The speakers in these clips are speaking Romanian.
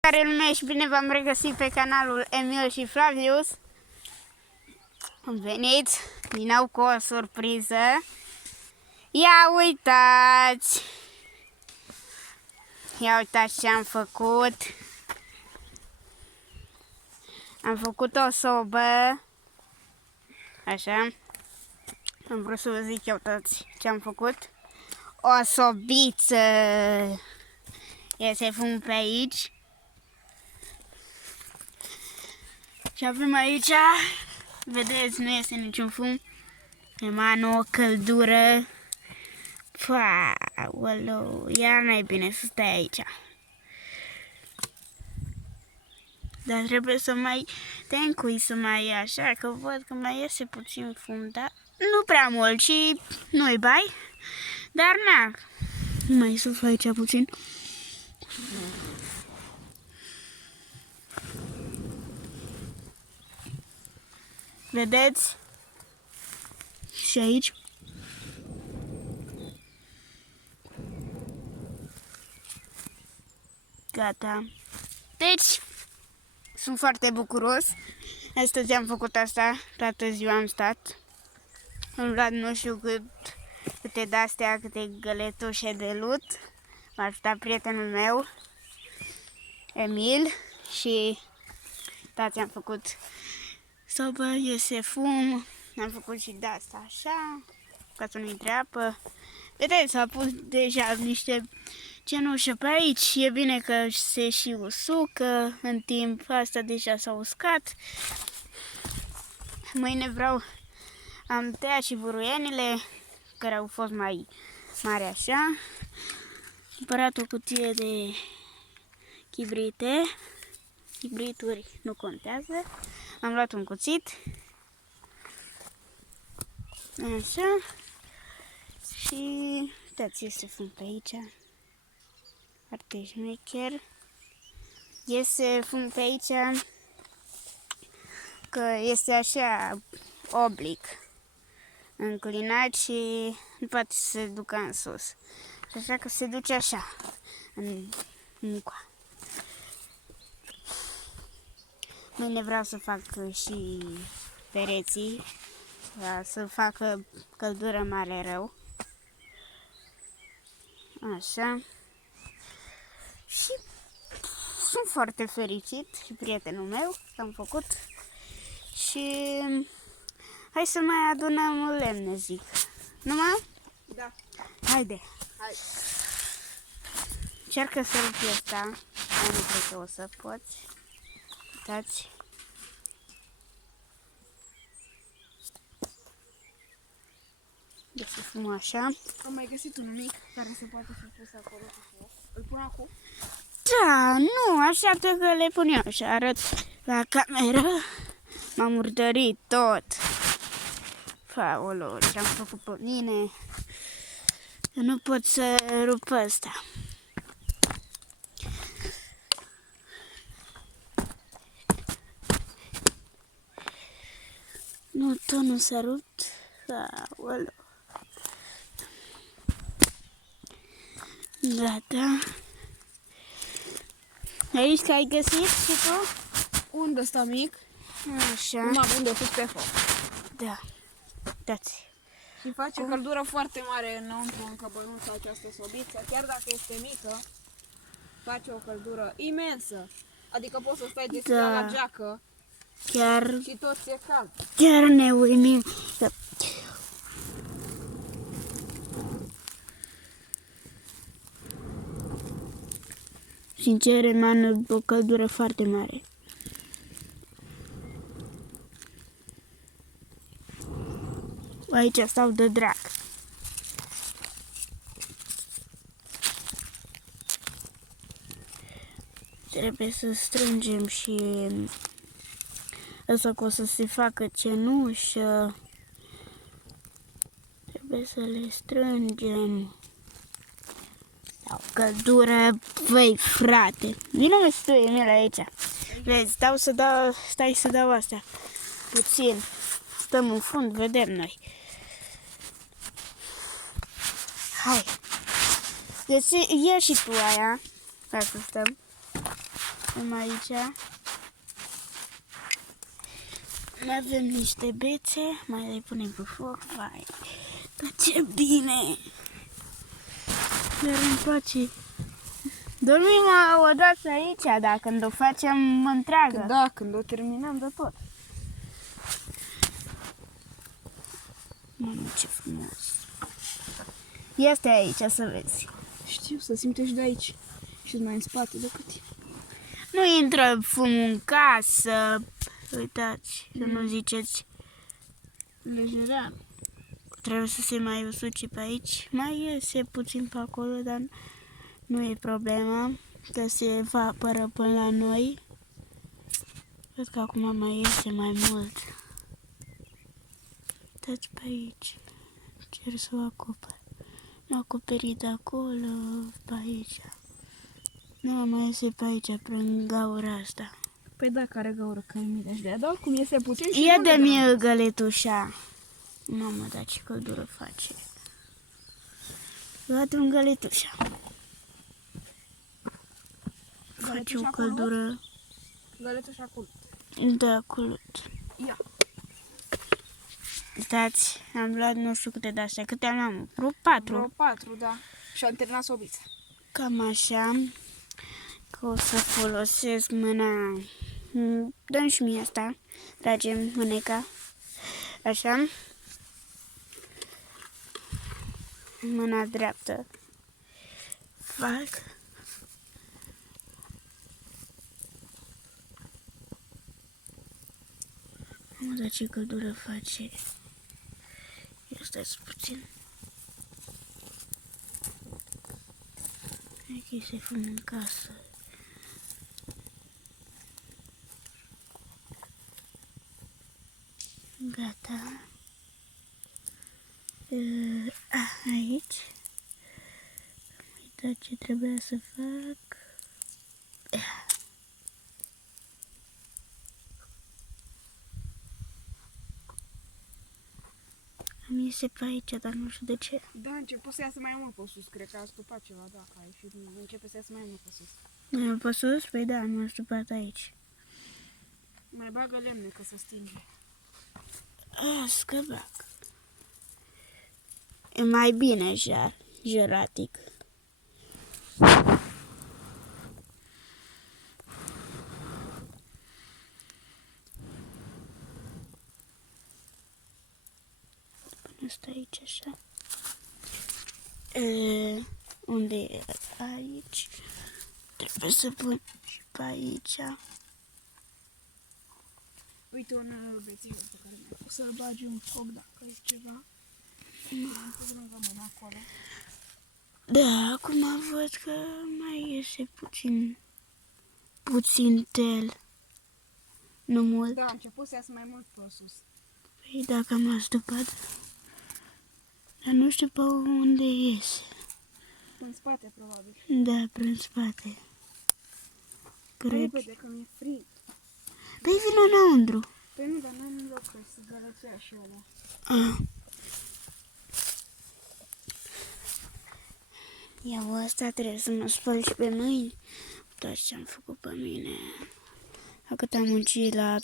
Care lume și bine v-am regăsit pe canalul Emil și Flavius. Am venit din nou cu o surpriză. Ia uitați! Ia uitați ce am făcut. Am făcut o sobă. Așa. Am vrut să vă zic eu toți ce am făcut. O sobiță. Iese fum pe aici. Și avem aici, vedeți, nu este niciun fum, emană o căldură. Aoleu, iar n-ai bine să stai aici. Dar trebuie să mai te încui să mai e așa, că văd că mai iese puțin fum, dar nu prea mult și nu-i bai. Dar na, mai suflă aici puțin. Vedeți? Și aici. Gata. Deci, sunt foarte bucuros. Astăzi am făcut asta, toată ziua am stat. Am luat nu știu câte de-astea, câte găletușe de lut. M-a ajutat prietenul meu, Emil, și uitați, am făcut sobă, iese fum, am făcut și de-asta așa, ca să nu intre apă. Vedeți, s-a pus deja niște cenușă pe aici, e bine că se și usucă în timp, asta deja s-a uscat. Mâine am tăiat și buruienile, care au fost mai mari așa. Am cumpărat o cutie de chibrite, chibrituri nu contează. Am luat un cuțit, așa, și uitați, este fum pe aici, foarte șmecher. Iese fum pe aici, că este așa oblic, înclinat și nu poate să se ducă în sus. Și așa că se duce așa, în coa. Mâine vreau să fac și pereții, să facă căldură mare rău. Așa. Și sunt foarte fericit și prietenul meu că am făcut. Și hai să mai adunăm lemne, zic. Numai? Da. Haide. Hai. Încearcă să rupi ăsta. Nu cred că o să poți. Uitați. Deci fumă așa. Am mai găsit unul mic care se poate fi pus acolo. Îl pun acum? Da, nu, așa că le pun eu și arăt la cameră. M-am murdărit tot. Aoleu, ce-am făcut pe mine. Eu nu pot să rup ăsta. Nu, tot nu s-a rupt. Aoleu. Gata. Aici că ai găsit și tu? Unde ăsta mic? Așa. Numai unde pus pe foc. Da. Dați. Și face căldură foarte mare înăuntru în căbănuța această sobiță. Chiar dacă este mică, face o căldură imensă. Adică poți să stai deschis la geacă Chiar, și tot ți-e cald. chiar ne uimim. Sincer, emană o căldură foarte mare. Aici stau de drag. Trebuie să strângem și asta că o să se facă cenușă. Trebuie să le strângem. O căldură, băi, frate. Vino-mă și tu, Emil, aici. Vezi, stai să dau astea. Puțin. Stăm în fund, vedem noi. Hai. Deci ia și tu aia. Ca să stăm. facem aici. Mai avem niște bețe, mai le punem pe foc, vai, dar ce bine! Dar îmi place. Dormim o dată aici, dar când o facem întreagă. Da, când o terminăm de tot. Mamă, ce frumos! Este aici, să vezi. Știu, să simte și de aici. Și mai în spate decât tine. Nu intră fumul în casă. Uitați, să nu ziceți. Lejerean. Trebuie să se mai usuce pe aici. Mai iese puțin pe acolo, dar nu e problema. Că se evaporă până la noi. Cred că acum mai iese mai mult. Uitați pe aici. Cer să o acopăr. M-a acoperit acolo, pe aici. Nu mai iese pe aici, prin gaura asta. Păi da, care gaură, care mi deci de dar cum iese puțin și... Ia de-mi găletușa. Mamă, dar ce căldură face. Luat un găletușa. Face o căldură. Găletușa acolo. Da, culut. Ia. Uitați, am luat nu știu câte de-astea. Câte am luat? Vreo 4. Vreo 4, da. Și am terminat sobița. Cam așa. Că o să folosesc mâna. Dă-mi și mie asta. Tragem mâneca. Așa. Mâna dreaptă. Fac. Mă, dar ce căldură face. Ia stați puțin. Aici se fumă în casă. Gata. Aici. Am uitat ce trebuia să fac. Am iese pe aici, dar nu știu de ce. Da, a început să iasă mai mult pe sus. Cred că a stupat ceva, da, că a ieșit. Începe să iasă mai mult pe sus. Mai pe sus? Păi da, nu am stupat aici. Mai bagă lemne, că se stinge. Scăbac. E mai bine jeratic. Pun asta aici așa. Unde e? Aici. Trebuie să pun și pe aici. Uite un bețiv pe care mi-a pus să-l bagi în foc dacă e ceva. Am pus lângă mână acolo. Da, acum văd că mai iese puțin tel. Nu mult. Da, a început să iasă mai mult pe sus. Păi dacă m-a stupat. Dar nu știu pe unde iese. În spate, probabil. Da, prin spate. Cred. Repede, că mi-e frig. Păi vină înăuntru. Păi nu, dar n-am loc, că să gălățea și ăla. Iau asta, trebuie să mă spăl și pe mâini. Uitați ce am făcut pe mine. A cât am muncit la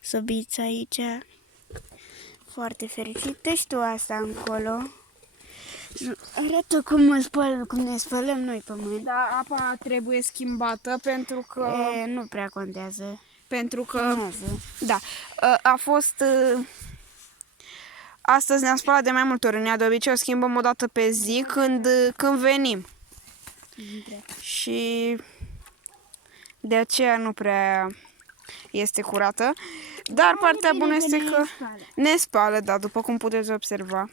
sobița aici. Foarte fericită și tu asta încolo. Arată cum ne spălăm noi pe mâini. Da, apa trebuie schimbată pentru că... Nu prea contează. Pentru că... Filmează. Da, a fost... Astăzi ne-am spălat de mai multe ori. De obicei o schimbăm o dată pe zi când venim. Și de aceea nu prea este curată. Dar partea bună este că ne spală, da, după cum puteți observa.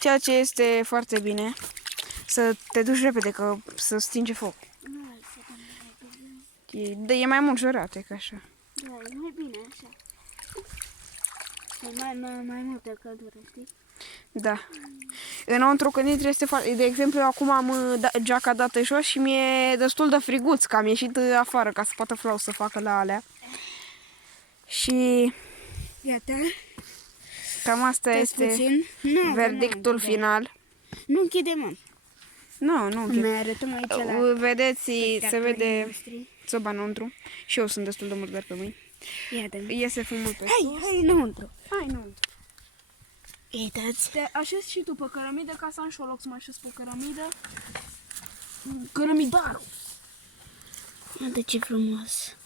Ceea ce este foarte bine. Să te duci repede, că să stinge foc. E mai mult jurat, e ca așa. Da, e mai bine așa. E mai multă căldură, știi? Da. Înăuntru când intri este foarte... De exemplu, eu acum am geaca dată jos și mi-e destul de friguț, că am ieșit afară ca să poată Flau să facă la alea. Și Iată. cam asta este verdictul final. Nu închide, mă. Nu, ok. Mai arătăm aici la Vedeți, se spectatorii vede noștri. soba înăuntru. Și eu sunt destul de murdar pe mâini. Iată-mi. Iese fumul pe sus. Hai înăuntru. Hai, nu. Uitați. Te așezi și tu pe cărămidă ca să am și o loc să mă așez pe cărămidă. Cărămidar! Iată ce frumos.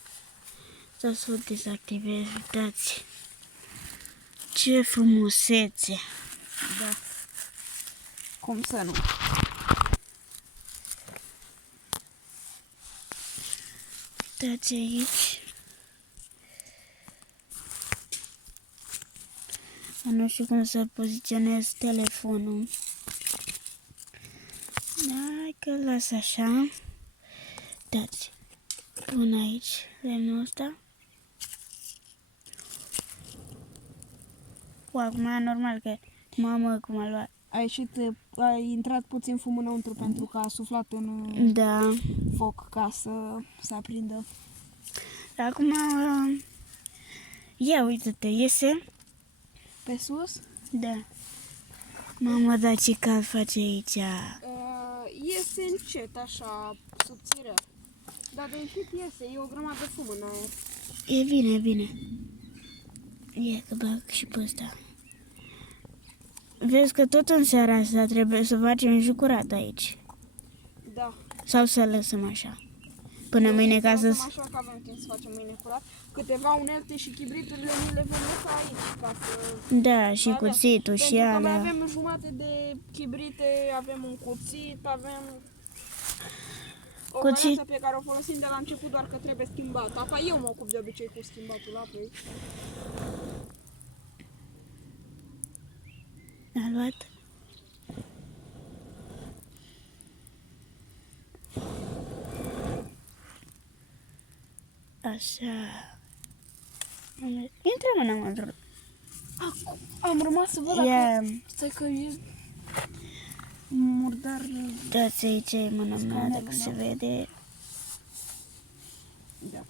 Să o dezactivez, uitați. Ce frumusețe. Da. Cum să nu? Uitați aici. Nu știu cum să poziționez telefonul. Hai că las așa. Uitați. Pun aici lemnul ăsta. Acum normal că mamă cum a luat. Ai intrat puțin fum înăuntru pentru că a suflat în Da. foc ca să se aprindă. Acum ia uite-te, iese. Pe sus? Da. Mamă, dar ce cald face aici. Iese încet, așa, subțire. Dar de ieșit iese, e o grămadă de fum în aer. E bine, e bine. Ia că bag și pe ăsta. Vezi că tot în seara asta trebuie să facem jucurat aici. Da. Sau să lăsăm așa. Până mâine ca să... Lăsăm așa că avem timp să facem mâine curat. Câteva unelte și chibriturile ni le vom lăsa aici ca să... Da, și avem. cuțitul și Pentru că mai alea. avem jumate de chibrite, avem un cuțit, avem... O variantă pe care o folosim de la început, doar că trebuie schimbat. Apa, eu mă ocup de obicei cu schimbatul apei. A luat? Așa. Intră înăuntru. Acum am rămas să văd dacă... Ia, Stai că e... Murdar... dați aici mâna mea, dacă se vede. Da.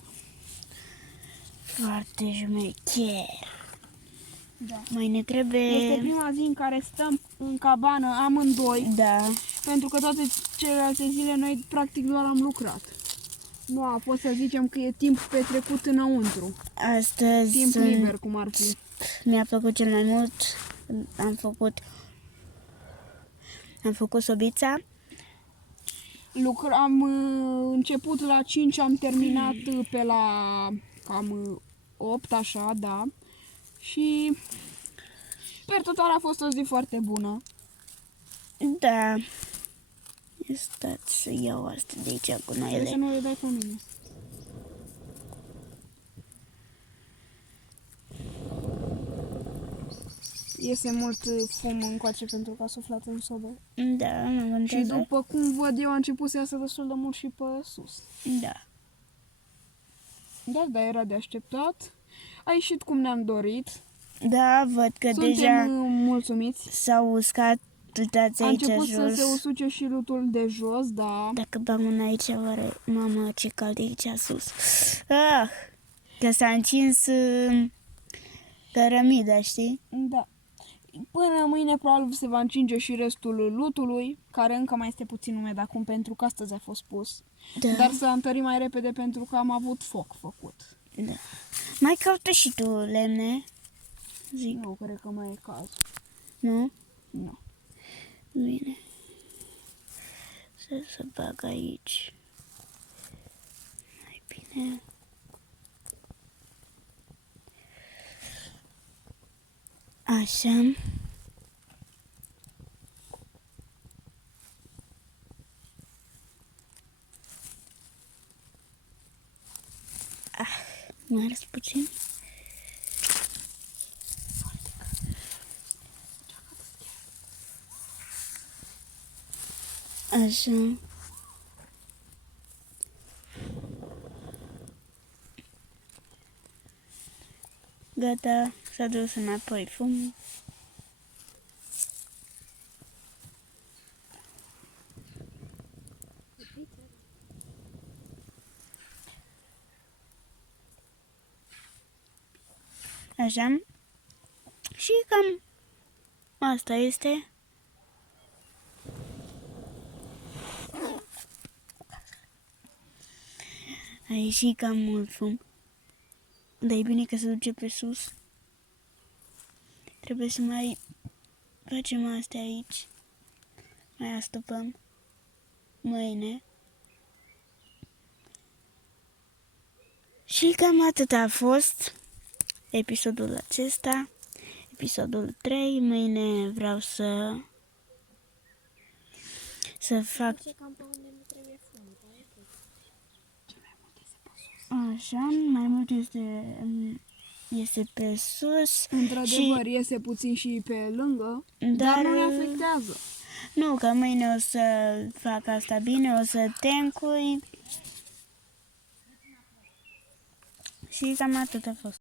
Foarte șmecher. Da. Mai ne Este trebuie... prima zi în care stăm în cabană amândoi, Da. pentru că toate celelalte zile noi practic doar am lucrat. Nu a fost să zicem că e timp petrecut înăuntru. Astăzi Timp liber, cum ar fi. mi-a plăcut cel mai mult. Am făcut sobița. Am început la 5, am terminat pe la cam 8, așa, da. Și per total a fost o zi foarte bună. Da. Stați să iau asta de aici cu Trebuie să noile. nu le dai cu mine. Iese mult fum încoace pentru că a suflat în sobă. Da, nu Și contează. după cum văd eu, a început să iasă destul de mult și pe sus. Da. Da, era de așteptat. A ieșit cum ne-am dorit. Da, văd că Suntem deja mulțumiți. s-au uscat. Uitați A aici început să jos. se usuce și lutul de jos, da. Dacă bag mâna aici, oare... Mamă, ce cald e aici sus. Ah! Că s-a încins cărămida, știi? Da. Până mâine probabil se va încinge și restul lutului, care încă mai este puțin umed acum pentru că astăzi a fost pus. Da. Dar să întări mai repede pentru că am avut foc făcut. Da. Mai caută și tu lemne. Zic, Nu cred că mai e caz. nu? Nu. Bine. Să bag aici. Mai bine. Așa. Mai ars puțin. Așa. Gata, s-a dus înapoi fumul. Așa. Și cam asta este. A ieșit cam mult fum. Dar e bine că se duce pe sus. Trebuie să mai facem astea aici. Mai astupăm mâine. Și cam atât a fost episodul acesta. Episodul 3. Mâine vreau să fac așa, mai mult este pe sus. Într-adevăr, iese puțin și pe lângă, dar nu ne afectează. Nu, că mâine o să fac asta bine, o să tencui. Și cam atât a fost.